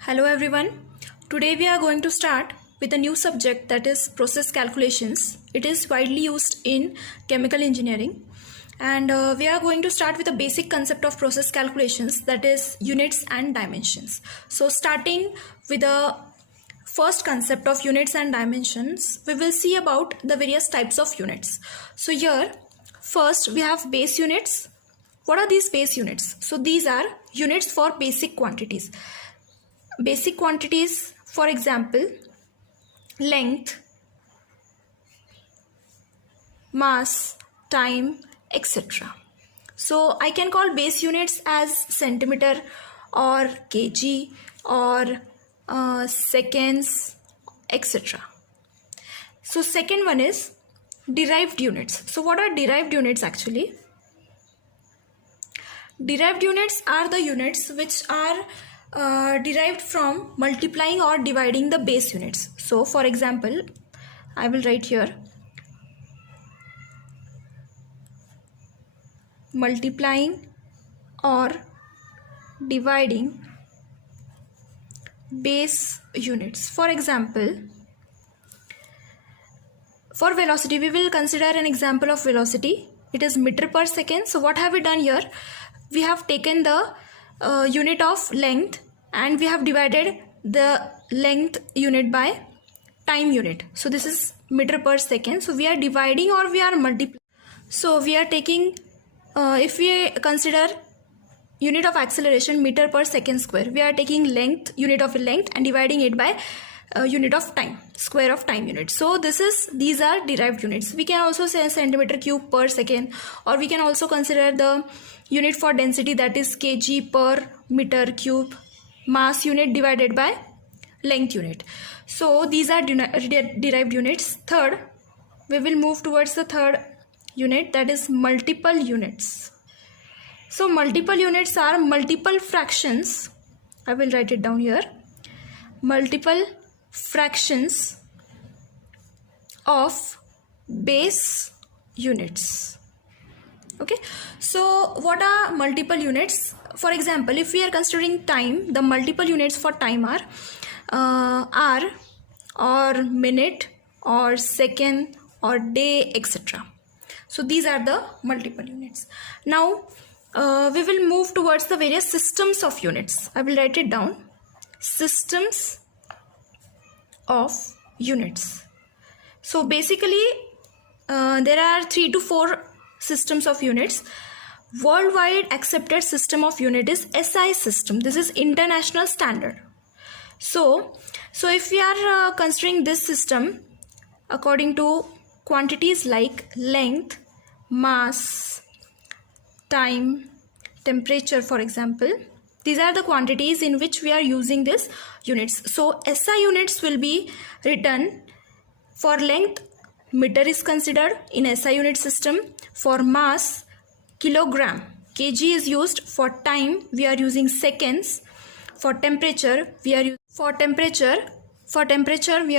Hello everyone. Today we are going to start with a new subject, that is process calculations. It is widely used in chemical engineering, and we are going to start with a basic concept of process calculations, that is units and dimensions. So starting with the first concept of units and dimensions, we will see about the various types of units. So here first we have base units. What are these base units? So these are units for basic quantities. Basic quantities, for example, length, mass, time, etc. So I can call base units as centimeter or kg or seconds, etc. So second one is derived units. So what are derived units actually? Derived units are the units which are derived from multiplying or dividing the base units. So for example, I will write here multiplying or dividing base units. For example, for velocity, we will consider an example of velocity. It is meter per second. So what have we done here? We have taken the unit of length and we have divided the length unit by time unit. So this is meter per second. So we are dividing or we are multiplying. So we are taking, if we consider unit of acceleration meter per second square, we are taking length, unit of length, and dividing it by unit of time, square of time unit. So these are derived units. We can also say centimeter cube per second, or we can also consider the unit for density, that is kg per meter cube, mass unit divided by length unit. So these are derived units. Third, we will move towards the third unit, that is multiple units. So multiple units are multiple fractions. I will write it down here. Multiple fractions of base units. Okay, so what are multiple units? For example, if we are considering time, the multiple units for time are hour or minute or second or day, etc. So these are the multiple units. Now we will move towards the various systems of units. I will write it down. Systems of units. So basically there are 3 to 4 systems of units. Worldwide accepted system of unit is SI system. This is international standard. So if we are considering this system according to quantities like length, mass, time, temperature, for example, these are the quantities in which we are using this units. So SI units will be written for length, meter is considered in SI unit system. For mass, kilogram, kg is used. For time, we are using seconds. For temperature, we are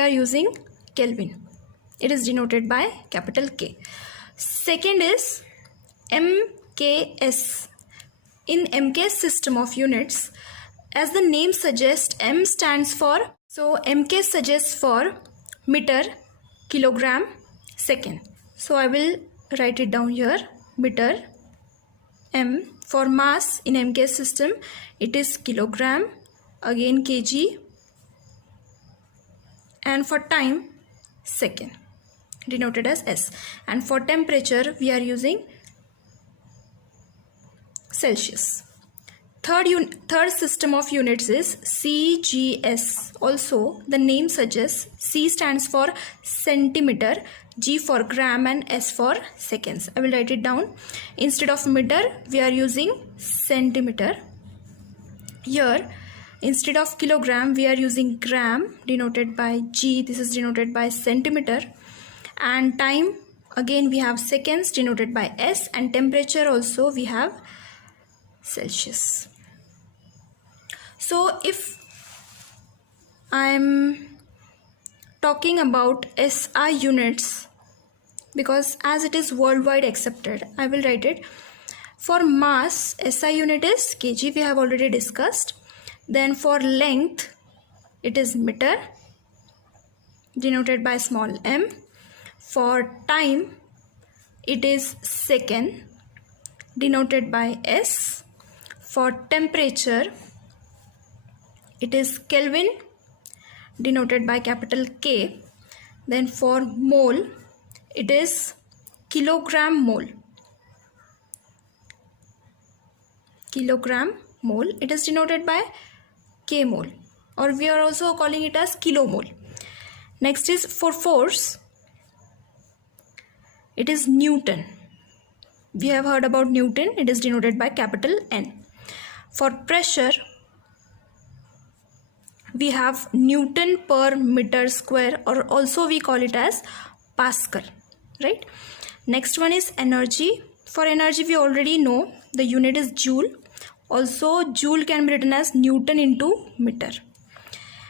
using Kelvin. It is denoted by capital K. Second is MKS. In MKS system of units, as the name suggests, M stands for, so MK suggests for meter, kilogram, second. So I will write it down here, meter, M. For mass in MKS system, it is kilogram, again kg, and for time, second, denoted as S. And for temperature, we are using Celsius. Third system of units is CGS. Also, the name suggests C stands for centimeter, G for gram, and S for seconds. I will write it down. Instead of meter, we are using centimeter. Here, instead of kilogram, we are using gram, denoted by G. This is denoted by centimeter. And time, again we have seconds, denoted by S. And temperature also we have Celsius. So if I am talking about SI units, because as it is worldwide accepted, I will write it. For mass, SI unit is kg, we have already discussed. Then for length, it is meter, denoted by small m. For time, it is second, denoted by S. For temperature, it is Kelvin, denoted by capital K. Then for mole, it is kilogram mole. Kilogram mole, it is denoted by K mole, or we are also calling it as kilomole. Next is for force, it is Newton. We have heard about Newton, it is denoted by capital N. For pressure, we have Newton per meter square, or also we call it as Pascal, right? Next one is energy. For energy, we already know the unit is joule. Also, joule can be written as Newton into meter.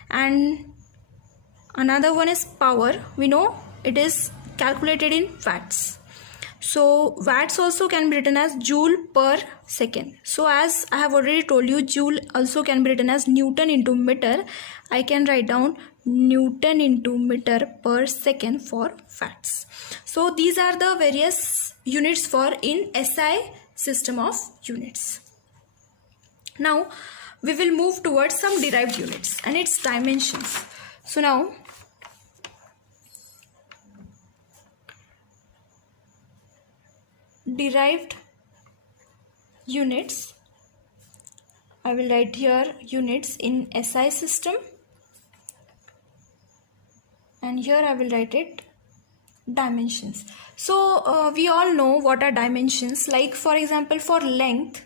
And another one is power. We know it is calculated in watts. So watts also can be written as joule per second. So as I have already told you, joule also can be written as Newton into meter. I can write down Newton into meter per second for watts. So these are the various units for in SI system of units. Now we will move towards some derived units and its dimensions. So now derived units, I will write here units in SI system, and here I will write it dimensions. So we all know what are dimensions. Like for example, for length,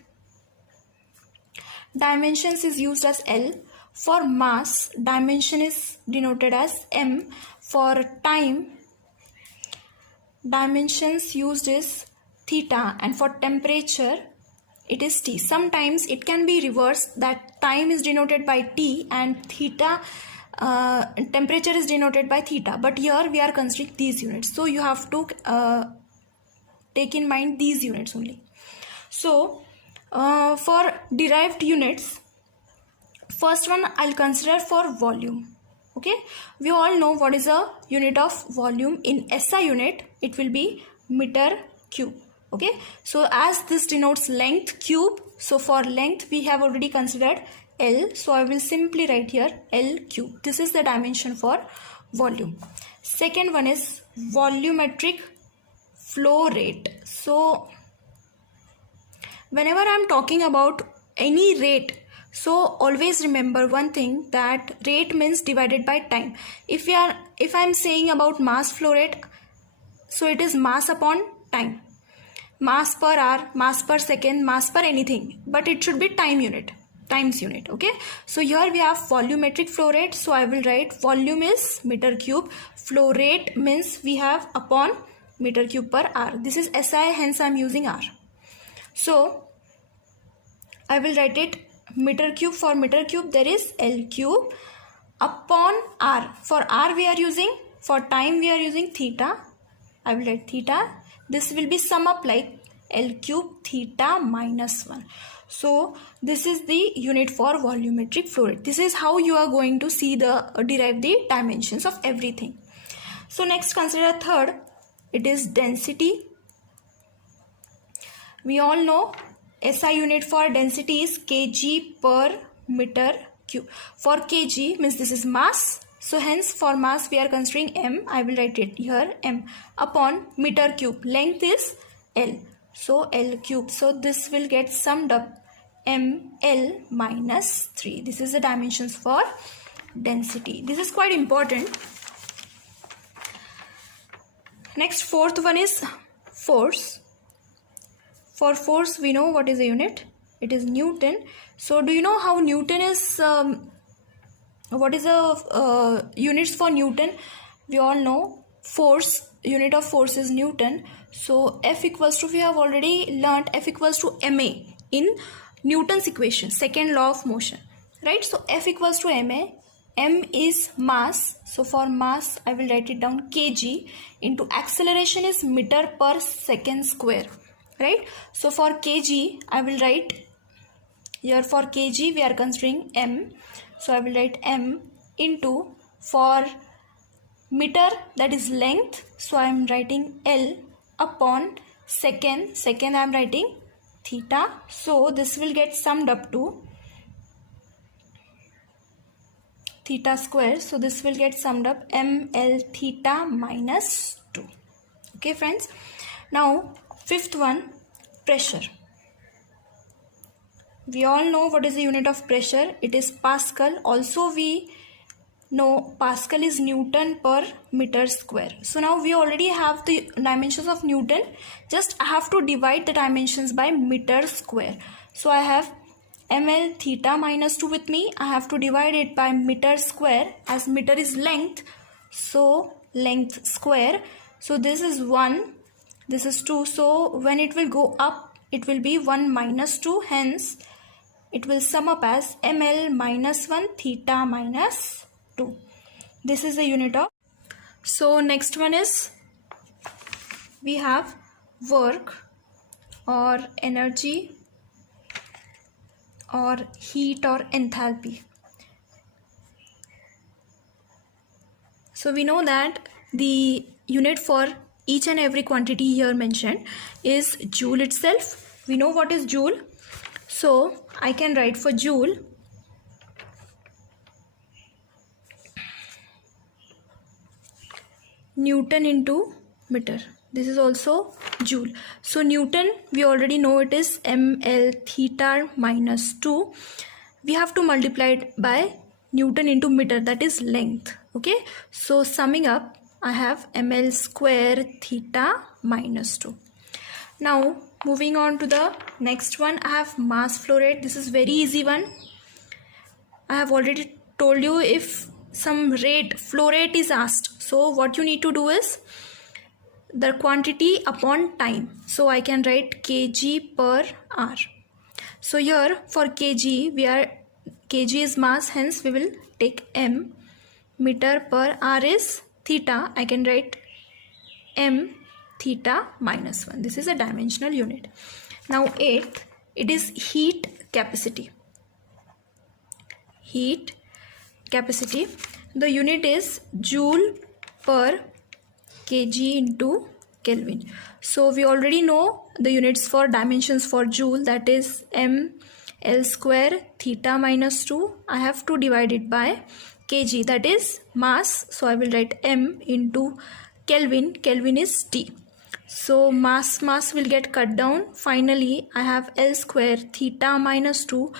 dimensions is used as L. For mass, dimension is denoted as M. For time, dimensions used is theta, and for temperature it is T. Sometimes it can be reversed, that time is denoted by T and theta, temperature is denoted by theta, but here we are considering these units, so you have to take in mind these units only. So for derived units, first one I'll consider for volume. Okay, we all know what is a unit of volume. In SI unit, it will be meter cube. Okay, so as this denotes length cube, so for length we have already considered L, so I will simply write here L cube. This is the dimension for volume. Second one is volumetric flow rate. So whenever I am talking about any rate, so always remember one thing, that rate means divided by time. If I am saying about mass flow rate, so it is mass upon time. Mass per hour, mass per second, mass per anything, but it should be time unit, times unit. Okay, so here we have volumetric flow rate, so I will write volume is meter cube, flow rate means we have upon meter cube per hour. This is SI, hence I am using R. So I will write it meter cube. For meter cube there is L cube upon R. For R we are using, for time we are using theta. I will write theta. This will be sum up like L cube theta minus 1. So this is the unit for volumetric flow rate. This is how you are going to see derive the dimensions of everything. So next consider third, it is density. We all know SI unit for density is kg per meter cube. For kg means this is mass. So hence for mass we are considering M. I will write it here M upon meter cube. Length is L. So L cube. So this will get summed up ML minus 3. This is the dimensions for density. This is quite important. Next, fourth one is force. For force we know what is a unit. It is Newton. So do you know how Newton is, what is the units for Newton? We all know force, unit of force is Newton. So F equals to, we have already learnt F equals to ma in Newton's equation, second law of motion, right? So F equals to ma. M is mass. So for mass I will write it down kg into acceleration is meter per second square, right? So for kg I will write Here for kg we are considering m, so I will write m into, for meter that is length, so I am writing L upon second I am writing theta, so this will get summed up to theta square, so this will get summed up ml theta minus 2. Okay friends, now fifth one, pressure. We all know what is the unit of pressure, it is Pascal. Also we know Pascal is Newton per meter square. So now we already have the dimensions of Newton, just I have to divide the dimensions by meter square. So I have ml theta minus 2 with me, I have to divide it by meter square, as meter is length, so length square. So this is 1, this is 2, so when it will go up it will be 1 minus 2, hence it will sum up as ml minus 1 theta minus 2. This is the unit of. So next one is, we have work or energy or heat or enthalpy. So we know that the unit for each and every quantity here mentioned is joule itself. We know what is joule, so I can write for joule Newton into meter. This is also joule. So Newton, we already know it is ml theta minus 2. We have to multiply it by Newton into meter, that is length. Okay, so summing up I have ml square theta minus 2. Now moving on to the next one, I have mass flow rate. This is very easy one. I have already told you, if some rate, flow rate is asked, so what you need to do is the quantity upon time. So I can write kg per hour. So here for kg, kg is mass, hence we will take m. Meter per hour is theta, I can write m theta minus 1. This is a dimensional unit. Now 8th, it is heat capacity. Heat capacity, the unit is joule per kg into Kelvin. So we already know the units for dimensions for joule, that is m L square theta minus 2. I have to divide it by kg, that is mass, so I will write m into Kelvin. Kelvin is T. So mass will get cut down. Finally I have L square theta minus 2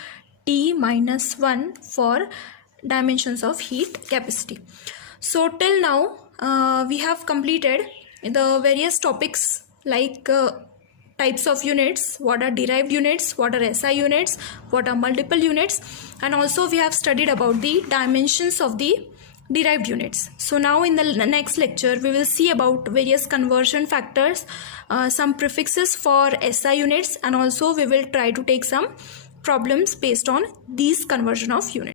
T minus 1 for dimensions of heat capacity. So till now we have completed the various topics like types of units, what are derived units, what are SI units, what are multiple units, and also we have studied about the dimensions of the derived units. So now in the next lecture we will see about various conversion factors, some prefixes for SI units, and also we will try to take some problems based on these conversion of units.